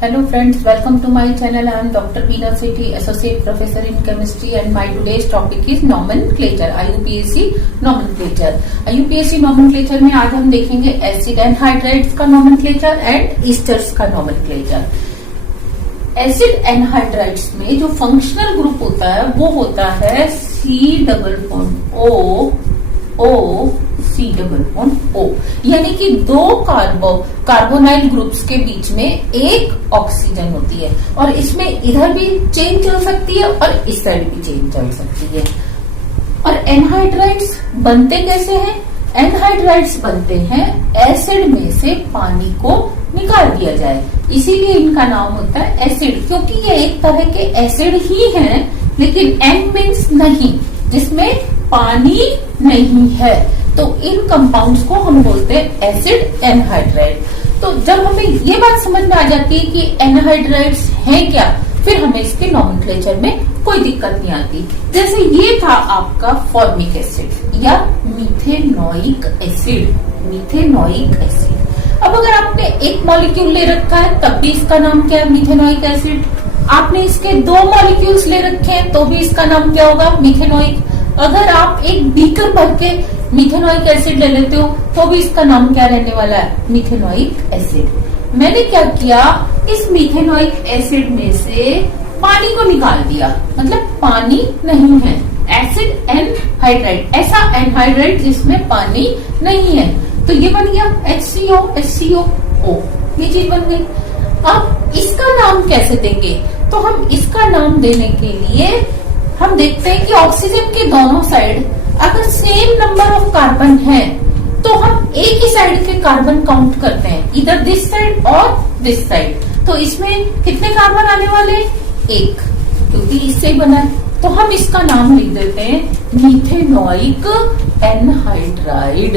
Hello friends, welcome to my channel. I am Dr. Veena Sethi, Associate Professor in Chemistry, and my today's topic is nomenclature, IUPAC nomenclature. IUPAC nomenclature में आज हम देखेंगे acid and hydrides का nomenclature and esters का nomenclature. Acid and hydrides में जो functional group होता है वो होता है C+O यानी कि दो कार्बोनाइल ग्रुप्स के बीच में एक ऑक्सीजन होती है और इसमें इधर भी चेन चल सकती है और इस साइड भी चेन चल सकती है। और एनहाइड्राइड्स बनते कैसे हैं? एनहाइड्राइड्स बनते हैं एसिड में से पानी को निकाल दिया जाए, इसीलिए इनका नाम होता है एसिड, क्योंकि ये एक तरह के एसिड ही हैं, लेकिन एन मीन्स नहीं, जिसमें पानी नहीं है, तो इन कंपाउंड्स को हम बोलते हैं एसिड एनहाइड्राइड। तो जब हमें ये बात समझ में आ जाती है कि एनहाइड्राइड्स हैं क्या, फिर हमें इसके नोमेनक्लेचर में कोई दिक्कत नहीं आती। जैसे ये था आपका फॉर्मिक एसिड या मीथेनोइक एसिड। अब अगर आपने एक मॉलिक्यूल ले रखा है तब भी इसका नाम क्या है? Methanoic acid. आपने इसके दो मॉलिक्यूल्स ले रखे हैं तो भी इसका नाम क्या होगा? मीथेनोइक। अगर आप एक बीकर भर के मीथेनोइक एसिड ले लेते हो तो भी इसका नाम क्या रहने वाला है? Methanoic acid. मैंने क्या किया, इस मीथेनोइक एसिड में से पानी को निकाल दिया, मतलब पानी नहीं है, एसिड एनहाइड्राइड, ऐसा एनहाइड्राइड जिसमें पानी नहीं है, तो ये बन गया HCO, ये चीज बन गई। अब इसका नाम कैसे देंगे? तो हम इसका नाम देने के लिए हम देखते हैं कि ऑक्सीजन के दोनों साइड अगर सेम नंबर ऑफ कार्बन है तो हम एक ही साइड के कार्बन काउंट करते हैं, इधर दिस साइड और दिस साइड। तो इसमें कितने कार्बन आने वाले? एक, क्योंकि इससे ही बना है, तो हम इसका नाम लिख देते हैं मीथेनोइक एनहाइड्राइड,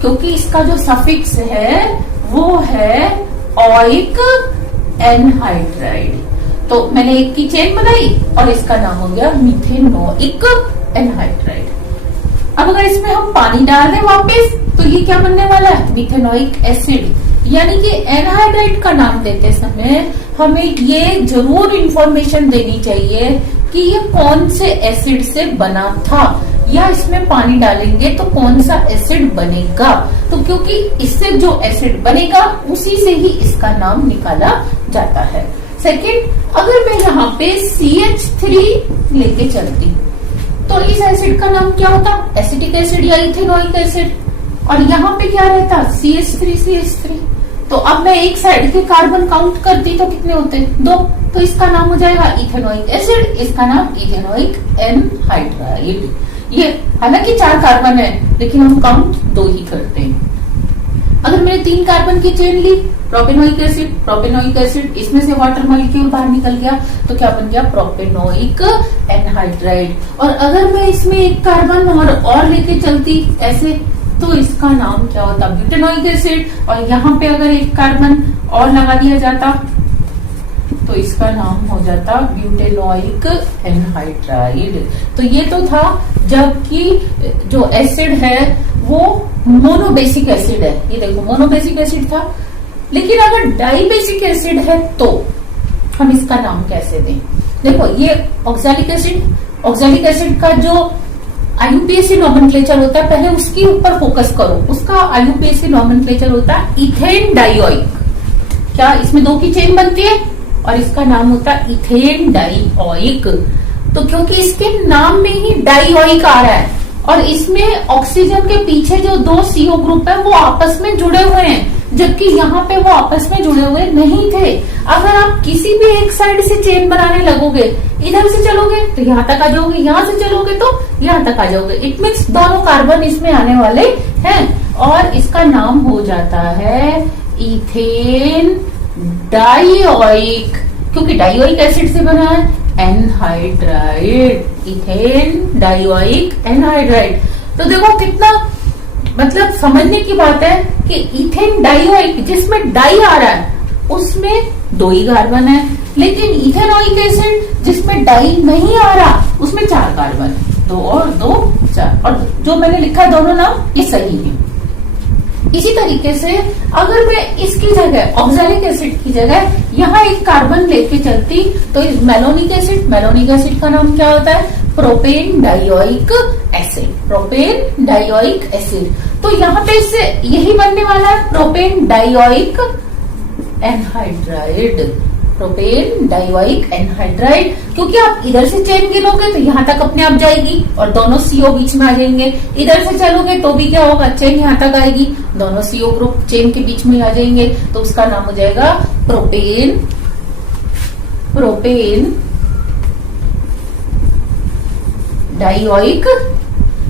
क्योंकि इसका जो सफिक्स है वो है ओइक एनहाइड्राइड। तो मैंने एक की चेन बनाई और इसका नाम हो गया मीथेनोइक एनहाइड्राइड। अब अगर इसमें हम पानी डाल दें वापस तो ये क्या बनने वाला है? Methanoic acid. यानी कि एनहाइड्राइड का नाम देते समय हमें ये जरूर इंफॉर्मेशन देनी चाहिए कि ये कौन से एसिड से बना था, या इसमें पानी डालेंगे तो कौन सा एसिड बनेगा। तो क्योंकि इससे जो एसिड बनेगा उसी से ही इसका नाम निकाला जाता है। सेकेंड, अगर मैं यहाँ पे CH3 लेके चलती तो इस एसिड का नाम क्या होता? एसिटिक एसिड या इथेनोइक एसिड। और यहाँ पे क्या रहता? CH3। तो अब मैं एक साइड के कार्बन काउंट करती तो कितने होते? दो, तो इसका नाम हो जाएगा इथेनोइक एसिड, इसका नाम इथेनोइक एनहाइड्राइड। ये हालांकि 4 कार्बन है लेकिन हम काउंट 2 ही करते हैं। अगर मैंने 3 कार्बन की चेन ली, प्रोपेनोइक एसिड, इसमें से वाटर मॉलिक्यूल बाहर निकल गया तो क्या बन गया? Propanoic anhydride. और अगर मैं इसमें एक कार्बन और लेके चलती ऐसे, तो इसका नाम क्या होता? Butanoic acid. और यहाँ पे अगर एक कार्बन और लगा दिया जाता तो इसका नाम हो जाता ब्यूटेनोइक एनहाइड्राइड। तो ये तो था जबकि जो एसिड है वो मोनोबेसिक एसिड है, ये देखो मोनोबेसिक एसिड था। लेकिन अगर डाइबेसिक एसिड है तो हम इसका नाम कैसे दें? देखो ये ऑक्सैलिक एसिड का जो IUPAC नोमेनक्लेचर होता है, पहले उसके ऊपर फोकस करो। उसका IUPAC नोमेनक्लेचर होता है इथेन डाइओइक। क्या इसमें 2 की चेन बनती है और इसका नाम होता है इथेन डाइओइक। तो क्योंकि इसके नाम में ही डाइओइक आ रहा है और इसमें ऑक्सीजन के पीछे जो 2 CO ग्रुप है वो आपस में जुड़े हुए हैं, जबकि यहाँ पे वो आपस में जुड़े हुए नहीं थे। अगर आप किसी भी एक साइड से चेन बनाने लगोगे, इधर से चलोगे तो यहाँ तक आ जाओगे, यहाँ से चलोगे तो यहाँ तक आ जाओगे। इट मीन्स दोनों कार्बन इसमें आने वाले हैं और इसका नाम हो जाता है इथेन डाइओइक, क्योंकि डाइओइक एसिड से बना है एनहाइड्राइड, इथेन डाइओइक एनहाइड्राइड। तो देखो कितना मतलब समझने की बात है कि इथेन डाइओइक जिसमें डाई आ रहा है उसमें 2 ही कार्बन है, लेकिन इथेनोइक एसिड जिसमें डाई नहीं आ रहा उसमें 4 कार्बन, 2 और 2 4। और जो मैंने लिखा है दोनों नाम ये सही है। इसी तरीके से अगर मैं इसकी जगह ऑक्सैलिक एसिड की जगह यहाँ एक कार्बन लेके चलती तो इस मेलोनिक एसिड का नाम क्या होता है? Propane dioic acid. Propane dioic acid. तो यहाँ पे इससे यही बनने वाला है, propane dioic anhydride. Propane dioic anhydride, क्योंकि आप इधर से चेन गिनोगे तो यहाँ तक अपने आप जाएगी और दोनों CO बीच में आ जाएंगे। इधर से चलोगे तो भी क्या होगा, चेन यहाँ तक आएगी, दोनों CO ग्रुप चेन के बीच में आ जाएंगे, तो उसका नाम हो जाएगा प्रोपेन डाइओइक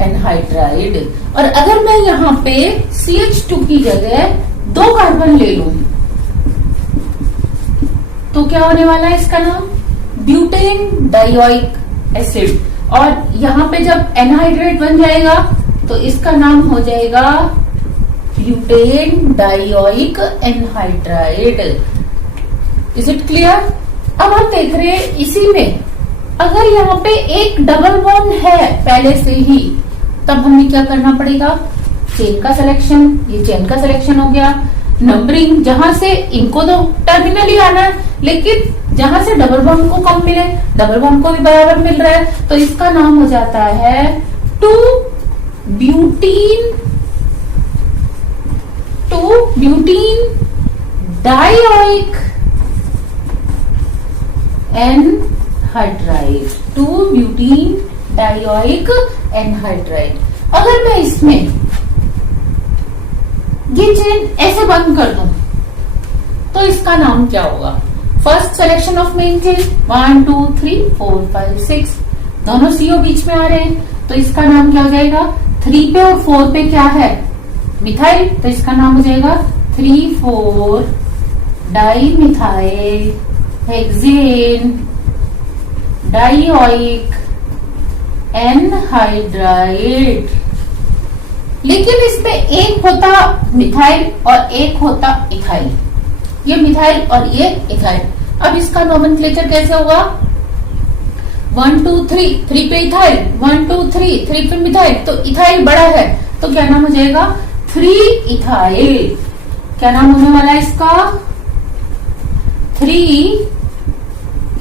एनहाइड्राइड। और अगर मैं यहाँ पे CH2 की जगह 2 कार्बन ले लूं तो क्या होने वाला है? इसका नाम ब्यूटेन डाइओइक एसिड। और यहाँ पे जब एनहाइड्राइड बन जाएगा तो इसका नाम हो जाएगा butane dioic anhydride. Is it clear? अब हम देख रहे हैं इसी में अगर यहाँ पे एक डबल बॉन्ड है पहले से ही, तब हमें क्या करना पड़ेगा? चेन का सिलेक्शन। ये चेन का सिलेक्शन हो गया। नंबरिंग, जहां से इनको तो टर्मिनली आना है, लेकिन जहां से डबल बॉन्ड को कम मिले, डबल बॉन्ड को भी बराबर मिल रहा है, तो इसका नाम हो जाता है 2 butene dioic anhydride. 2 butene dioic anhydride. अगर मैं इसमें ये चेन ऐसे बंद कर दूं तो इसका नाम क्या होगा? First selection of main chain 1 2 3 4 5 6, दोनों CO बीच में आ रहे हैं, तो इसका नाम क्या हो जाएगा? 3 पे और 4 पे क्या है? मिथाइल, तो इसका नाम हो जाएगा 3,4 डाइमिथाइल हेक्सेन डाइओइक एनहाइड्राइड। लेकिन इसमें एक होता मिथाइल और एक होता इथाइल। ये मिथाइल और ये इथाइल। अब इसका नोमेनक्लेचर कैसे होगा? 1 2 3, 3 पे इथाइल, 1 2 3, 3 पे मिथाइल, तो इथाइल बड़ा है, तो क्या नाम हो जाएगा? 3 इथाइल। क्या नाम होने वाला है इसका? 3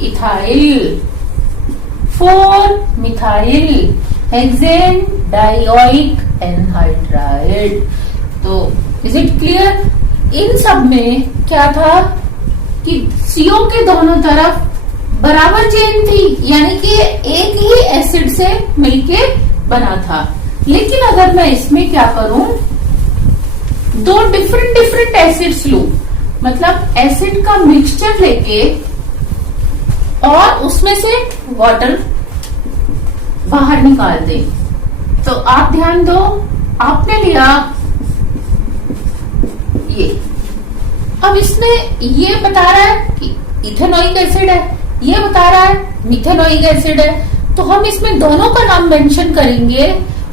ethyl 4 methyl hexane dioic anhydride. तो इज इट क्लियर? इन सब में क्या था कि CO के दोनों तरफ बराबर चेन थी, यानी कि एक ही एसिड से मिलके बना था। लेकिन अगर मैं इसमें क्या करूं, 2 डिफरेंट एसिड्स लूं, मतलब एसिड का मिक्सचर लेके और उसमें से वाटर बाहर निकाल दे, तो आप ध्यान दो, आपने लिया ये। अब इसमें ये बता रहा है कि इथेनोइक एसिड है, ये बता रहा है मिथेनोइक एसिड है, तो हम इसमें दोनों का नाम मेंशन करेंगे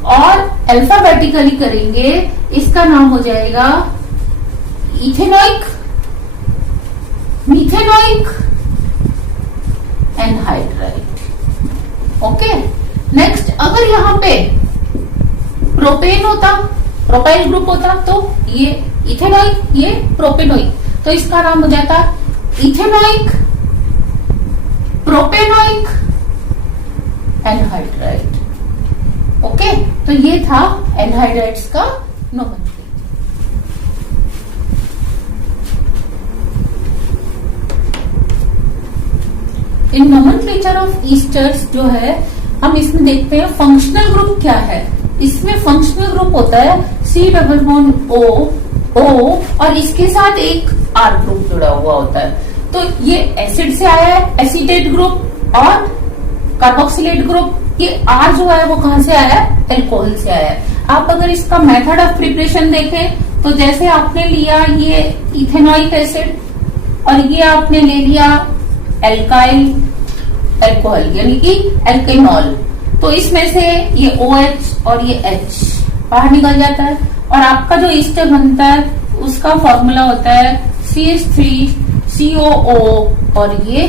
और अल्फाबेटिकली करेंगे। इसका नाम हो जाएगा ethanoic methanoic anhydride. Okay, next अगर यहाँ पे प्रोपेन होता, प्रोपाइल ग्रुप होता, तो ये इथेनोइक, ये प्रोपेनोइक, तो इसका नाम हो जाता इथेनोइक प्रोपेनोइक एनहाइड्राइड। ओके, तो ये था एनहाइड्राइड्स का nomenclature. In nomenclature of esters जो है, हम इसमें देखते हैं फंक्शनल ग्रुप क्या है। इसमें फंक्शनल ग्रुप होता है C डबल बॉन्ड O और इसके साथ एक R ग्रुप जुड़ा हुआ होता है। तो ये एसिड से आया है, एसीटेट ग्रुप, और कार्बोक्सिलेट ग्रुप। ये R जो है वो कहां से आया है? एल्कोहल से आया है। आप अगर इसका मेथड ऑफ प्रिपरेशन देखें तो जैसे आपने लिया ये इथेनोइक एसिड और ये आपने ले लिया एल्काइल एल्कोहल यानी कि एल्केनॉल, तो इसमें से ये OH और ये H बाहर निकल जाता है और आपका जो ईस्टर बनता है उसका फॉर्मूला होता है CH3COO और ये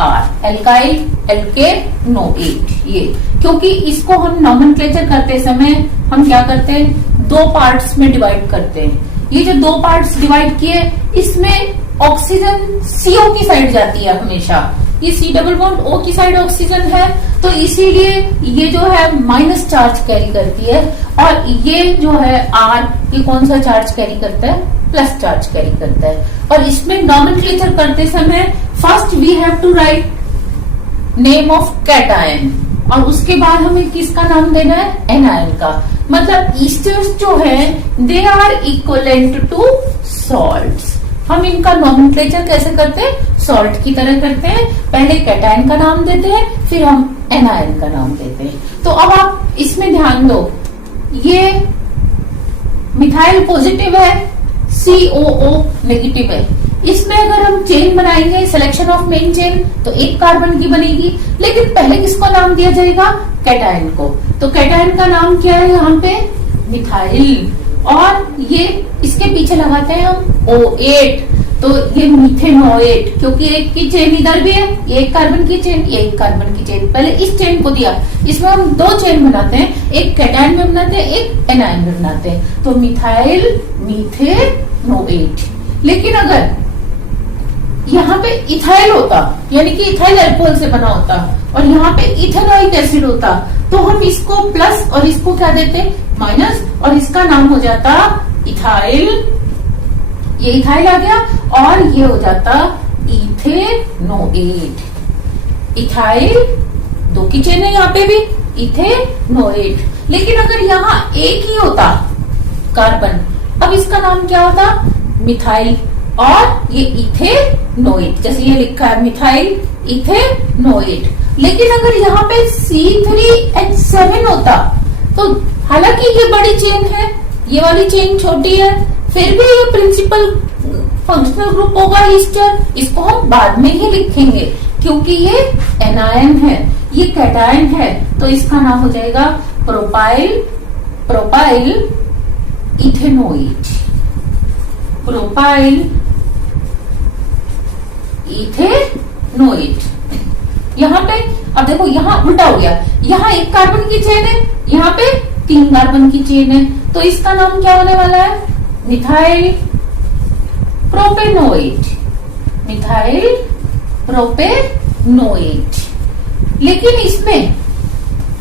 R एल्काइल एल्केनोएट। ये क्योंकि इसको हम नोमेनक्लेचर करते समय हम क्या करते हैं, 2 पार्ट्स में डिवाइड करते हैं। ये जो दो पार्ट्स डिवाइड किए, इसमें ऑक्सीजन CO की साइड जाती है हमेशा। ये C डबल बॉन्ड O की साइड ऑक्सीजन है, तो इसीलिए ये जो है माइनस चार्ज कैरी करती है, और ये जो है R, ये कौन सा चार्ज कैरी करता है? प्लस चार्ज कैरी करता है। और इसमें नॉमेनक्लेचर करते समय first we have to write name of cation, और उसके बाद हमें किसका नाम देना है? एनायन का। मतलब ईस्टर्स जो है they are equivalent to salts. हम इनका नॉमेनक्लेचर कैसे करते हैं? सॉल्ट की तरह करते हैं। पहले कैटायन का नाम देते हैं, फिर हम एनायन का नाम देते हैं। तो अब आप इसमें ध्यान दो, ये मिथाइल पॉजिटिव है, COO नेगेटिव है। इसमें अगर हम चेन बनाएंगे, सिलेक्शन ऑफ मेन चेन, तो एक कार्बन की बनेगी, लेकिन पहले किसको नाम दिया जाएगा? कैटायन को। तो कैटायन का नाम क्या है यहाँ पे? मिथाइल। और ये इसके पीछे लगाते हैं हम O8, तो ये मीथेनोएट, क्योंकि एक की चेन इधर भी है, ये एक कार्बन की चेन, ये एक कार्बन की चेन। पहले इस चेन को दिया, इसमें हम दो चेन बनाते हैं, एक कैटायन में बनाते हैं, एक एनायन में बनाते हैं। तो मिथाइल मीथेनोएट। लेकिन अगर यहाँ पे इथाइल होता, यानी कि इथाइल अल्कोहल से बना होता, और यहाँ पे इथेनोइक एसिड होता, तो हम इसको प्लस और इसको क्या देते? माइनस, और इसका नाम हो जाता इथाइल। ये इथाइल आ गया, और ये हो जाता इथेनोएट। इथाइल, दो की चेन है यहाँ पे भी, इथेनोएट। लेकिन अगर यहाँ एक ही होता कार्बन, अब इसका नाम क्या होता? मिथाइल, और ये इथेनोएट, जैसे ये लिखा है मिथाइल इथेनोएट। लेकिन अगर यहाँ पे C3H7 होता, तो हालांकि ये बड़ी चेन है, ये वाली चेन छोटी है, फिर भी ये प्रिंसिपल फंक्शनल ग्रुप होगा ईस्टर। इसको हम बाद में ही लिखेंगे, क्योंकि ये एनायन है, ये कैटायन है, तो इसका नाम हो जाएगा प्रोपाइल इथेनोएट। Propyl ethanoate. यहाँ पे अब देखो, यहाँ उल्टा हो गया, यहाँ एक कार्बन की चेन है, यहाँ पे 3 कार्बन की चेन है, तो इसका नाम क्या होने वाला है? Methyl propanoate. Methyl propanoate. लेकिन इसमें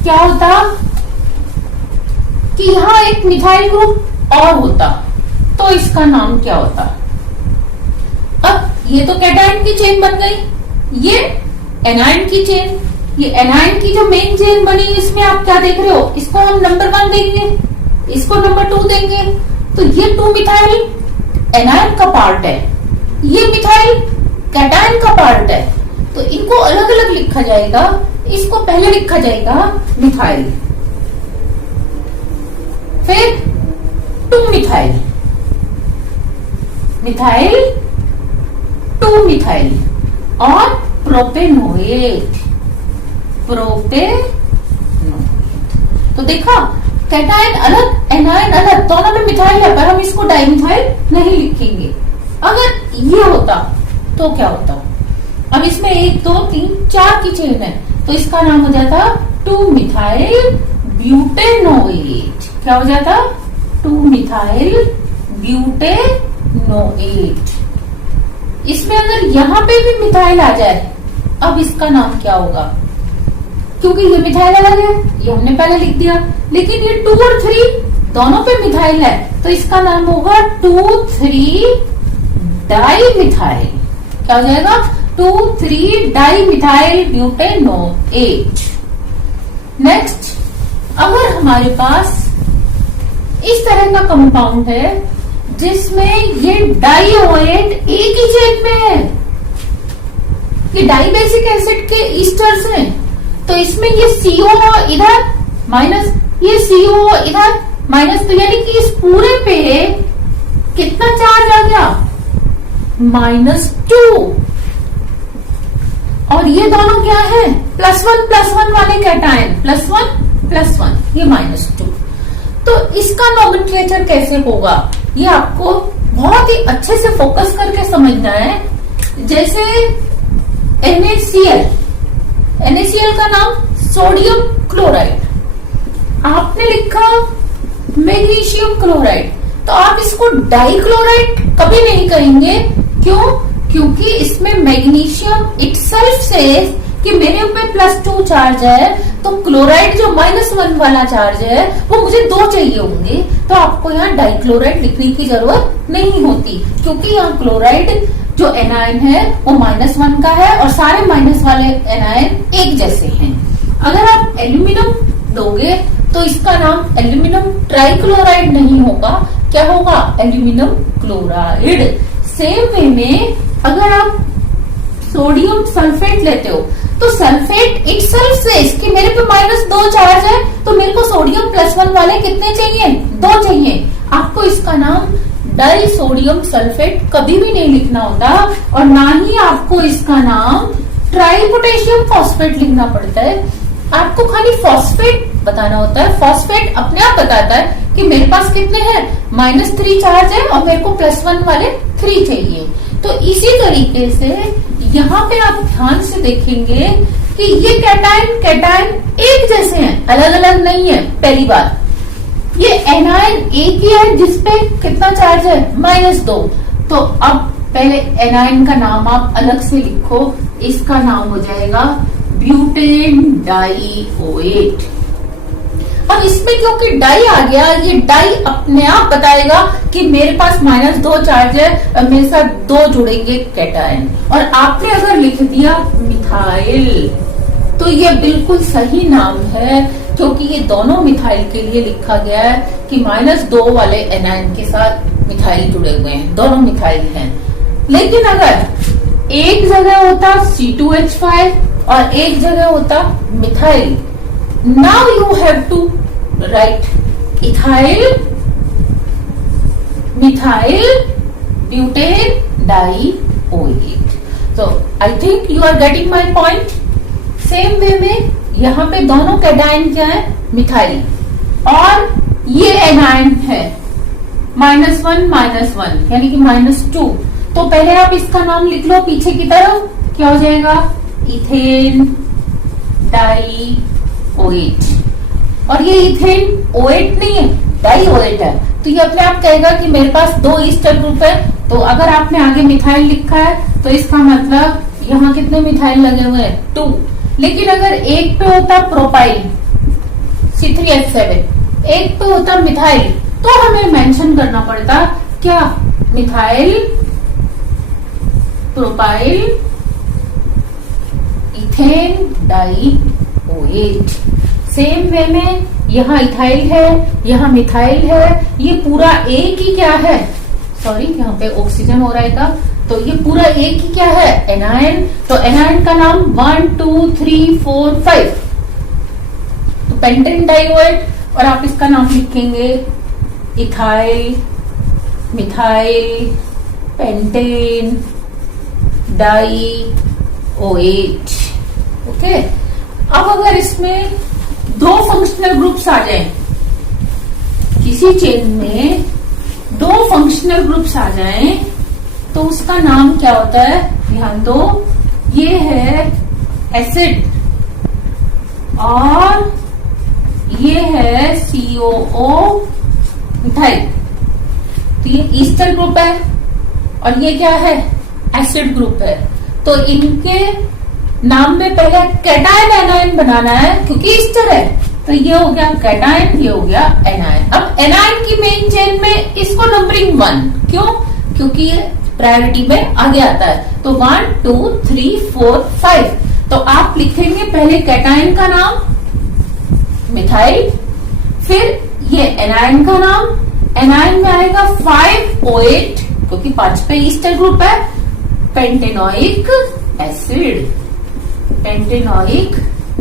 क्या होता कि यहाँ एक मिथाइल ग्रुप और होता, तो इसका नाम क्या होता? अब ये तो कैटायन की चेन बन गई, ये एनायन की चेन। ये एनायन की जो मेन चेन बनी, इसमें आप क्या देख रहे हो? इसको हम नंबर 1 देंगे, इसको नंबर 2 देंगे, तो ये 2 मिथाइल एनायन का पार्ट है, ये मिथाइल कैटायन का पार्ट है, तो इनको अलग अलग लिखा जाएगा। इसको पहले लिखा जाएगा मिथाइल, फिर 2 मिथाइल, मिथाइल 2 मिथाइल, और प्रोपेनोएट। तो देखा, कैटायन अलग एनायन अलग, दोनों में मिथाइल है, पर हम इसको डाइमिथाइल नहीं लिखेंगे। अगर ये होता तो क्या होता? अब इसमें 1 2 3 4 की चेन है, तो इसका नाम हो जाता 2 मिथाइल ब्यूटेनोएट। क्या हो जाता? 2 मिथाइल ब्यूटेनोएट। इसमें अगर यहाँ पे भी मिथाइल आ जाए, अब इसका नाम क्या होगा? क्योंकि ये मिथाइल अलग है, ये हमने पहले लिख दिया, लेकिन ये 2 और 3 दोनों पे मिथाइल है, तो इसका नाम होगा 2,3 डाइमिथाइल। क्या हो जाएगा? 2,3 डाइमिथाइल ब्यूटेनोएट। नेक्स्ट, अगर हमारे पास इस तरह का कंपाउंड है जिसमें ये डाइओएट एक ही चेन में है, ये डाइबेसिक एसिड के ईस्टर्स हैं, तो इसमें ये CO इधर माइनस, ये CO इधर माइनस, तो यानी कि इस पूरे पे कितना चार्ज आ गया? -2। और ये दोनों क्या है? +1 वाले कैटायन, +1, ये -2। तो इसका नॉमेनक्लेचर कैसे होगा, ये आपको बहुत ही अच्छे से फोकस करके समझना है। जैसे NaCl का नाम सोडियम क्लोराइड, आपने लिखा मैग्नीशियम क्लोराइड, तो आप इसको डाइक्लोराइड कभी नहीं कहेंगे। क्यों? क्योंकि इसमें मैग्नीशियम इटसेल्फ से कि मेरे ऊपर +2 चार्ज है, तो क्लोराइड जो -1 वाला चार्ज है वो मुझे 2 चाहिए होंगे, तो आपको यहाँ डाइक्लोराइड लिखने की जरूरत नहीं होती, क्योंकि यहाँ क्लोराइड जो एनायन है वो -1 का है और सारे माइनस वाले एनायन एक जैसे हैं। अगर आप एल्यूमिनियम दोगे तो इसका नाम एल्यूमिनियम ट्राइक्लोराइड नहीं होगा, क्या होगा? Aluminium chloride. सेम वे में अगर आप सोडियम सल्फेट लेते हो तो सल्फेट इटसेल्फ से इसके मेरे पे -2 चार्ज है, तो मेरे को सोडियम +1 वाले कितने चाहिए? 2 चाहिए। आपको इसका नाम डाई सोडियम सल्फेट कभी भी नहीं लिखना होता और ना ही आपको इसका नाम ट्राई पोटेशियम फॉस्फेट लिखना पड़ता है। आपको खाली फॉस्फेट बताना होता है। फॉस्फेट अपने आप बताता है कि मेरे पास कितने हैं, -3 चार्ज है और मेरे को +1 वाले 3 चाहिए। तो इसी तरीके से यहाँ पे आप ध्यान से देखेंगे कि ये कैटायन कैटायन एक जैसे हैं, अलग अलग नहीं है। पहली बात, ये एनायन एक ही है जिसपे कितना चार्ज है? -2। तो अब पहले एनायन का नाम आप अलग से लिखो, इसका नाम हो जाएगा ब्यूटेन डाइओएट। अब इसमें क्योंकि डाई आ गया, ये डाई अपने आप बताएगा कि मेरे पास -2 चार्ज है, मेरे साथ 2 जुड़ेंगे कैटायन। और आपने अगर लिख दिया मिथाइल तो ये बिल्कुल सही नाम है, क्योंकि ये दोनों मिथाइल के लिए लिखा गया है कि -2 वाले एनायन के साथ मिथाइल जुड़े हुए हैं, दोनों मिथाइल हैं। लेकिन अगर एक जगह होता C2H5 और एक जगह होता methyl, now you have to write ethyl methyl butane dioate. So I think you are getting my point. Same way में यहाँ पे दोनों कैटायन क्या है? मिथाइल। और ये एनायन है -1 यानी कि -2। तो पहले आप इसका नाम लिख लो पीछे की तरफ, क्या हो जाएगा? इथेन डाइओएट। और ये इथेन ओएट नहीं है, डाइओएट है। तो ये अपने आप कहेगा कि मेरे पास 2 ईस्टर ग्रुप है। तो अगर आपने आगे मिथाइल लिखा है तो इसका मतलब यहाँ कितने मिथाइल लगे हुए हैं? 2। लेकिन अगर एक पे होता प्रोपाइल C3H7, एक पे होता मिथाइल, तो हमें मेंशन करना पड़ता क्या? Methyl, propyl, ethane dioate. Same way में यहाँ इथाइल है, यहाँ मिथाइल है, ये पूरा एक ही क्या है? सॉरी, यहाँ पे ऑक्सीजन हो रहेगा, तो ये पूरा एक ही क्या है? एनायन। तो एनायन का नाम 1 2 3 4 5, तो पेंटेन डाइओएट। और आप इसका नाम लिखेंगे इथाइल, मिथाइल, पेंटेन डाइओएट। ओके। अब अगर इसमें 2 फंक्शनल ग्रुप्स आ जाएं, किसी चेन में 2 फंक्शनल ग्रुप्स आ जाएं, तो उसका नाम क्या होता है? ध्यान दो, ये है एसिड और ये है COO मिथाइल। तो ये ईस्टर ग्रुप है और ये क्या है? एसिड ग्रुप है। तो इनके नाम में पहले कैटायन एनायन बनाना है, क्योंकि ईस्टर है। तो ये हो गया कैटायन, ये हो गया एनायन। अब एनायन की मेन चेन में इसको नंबरिंग 1, क्यों? क्योंकि ये प्रायोरिटी में आगे आता है। तो 1 2 3 4 5। तो आप लिखेंगे पहले कैटायन का नाम मिथाइल, फिर ये एनायन का नाम, एनायन में आएगा 5OH, क्योंकि 5 पे ईस्टर ग्रुप है, पेंटेनोइक एसिड। पेंटेनोइक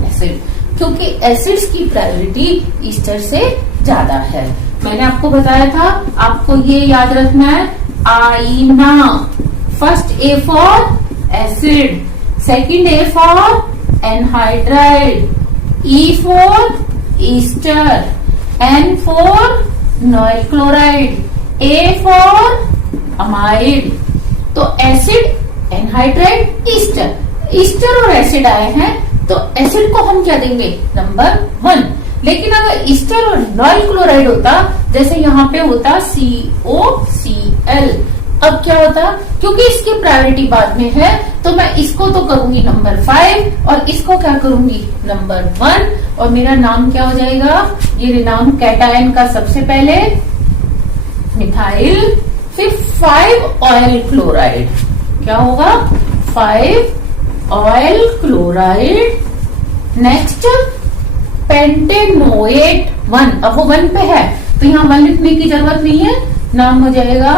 एसिड, क्योंकि एसिड्स की प्रायोरिटी ईस्टर से ज्यादा है। मैंने आपको बताया था, आपको ये याद रखना है, आईना। First A for acid, second A for anhydride, E for ester, N for noyl chloride, A for amide. तो एसिड, एनहाइड्राइड, ईस्टर। ईस्टर और एसिड आए हैं, तो एसिड को हम क्या देंगे? नंबर 1। लेकिन अगर ईस्टर और नॉइल क्लोराइड होता, जैसे यहाँ पे होता COCl, अब क्या होता, क्योंकि इसकी प्रायोरिटी बाद में है तो मैं इसको तो करूंगी नंबर 5 और इसको क्या करूंगी नंबर 1, और मेरा नाम क्या हो जाएगा, ये नाम कैटायन का सबसे पहले मिथाइल, फिर 5 ऑयल क्लोराइड, क्या होगा 5 ऑयल क्लोराइड, नेक्स्ट पेंटेनोएट 1, अब वो 1 पे है तो यहाँ 1 लिखने की जरूरत नहीं है, नाम हो जाएगा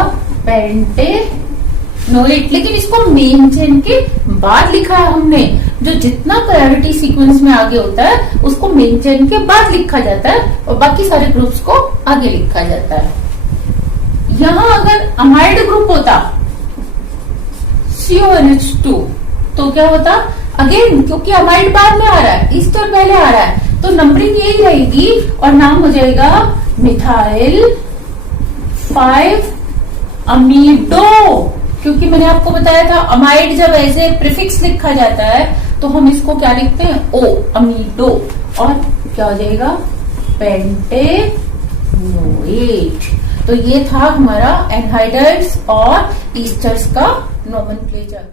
पेंटेनोएट, लेकिन इसको मेन चेन के बाद लिखा है हमने, जो जितना प्रायोरिटी सीक्वेंस में आगे होता है उसको मेन चेन के बाद लिखा जाता है और बाकी सारे ग्रुप्स को आगे लिखा जाता है। यहां अगर अमाइड ग्रुप होता CONH2 तो क्या होता, अगेन क्योंकि अमाइड बाद में आ रहा है, ईस्टर पहले आ रहा है, तो नंबरिंग यही रहेगी और नाम हो जाएगा मिथाइल 5 अमीडो, क्योंकि मैंने आपको बताया था अमाइड जब ऐसे प्रीफिक्स लिखा जाता है तो हम इसको क्या लिखते हैं ओ, अमीडो, और क्या हो जाएगा पेंटेनोएट। तो ये था हमारा एनहाइड्राइड्स और ईस्टर्स का नोमेनक्लेचर।